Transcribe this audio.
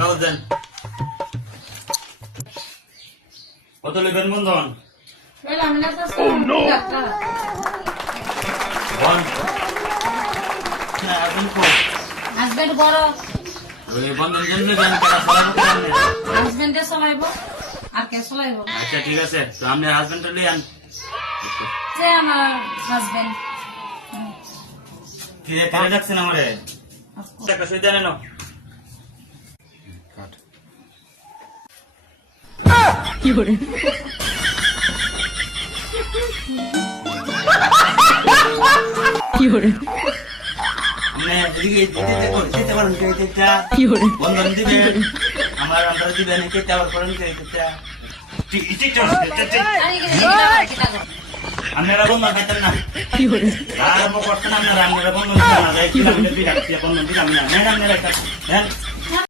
কাগজ দেন। কত লিখবেন বন্ধন? হাজবেন্ড বড় বন্ধন দেন লিখবেন, টাকা চলাবো কেমনে? হাজবেন্ডে চলাইব আর কে চলাইব? আচ্ছা ঠিক আছে, তো আপনি হাজবেন্ডটা লিয়ে আন। সে আমার হাজবেন্ড। কারে ডাকছেন আমারে? টাকা সই দেন না। আপনি এদিকে দিতে পারেন বন্ধন দিবেন, আমার আমরা দিবেন কেটে আবার করেন আপনারা বন্ধন খাইতেন না, আরম্ভ করছেন আপনারা, আপনারা বন্ধন দিবেন না, বন্ধন দিলাম না, আপনারা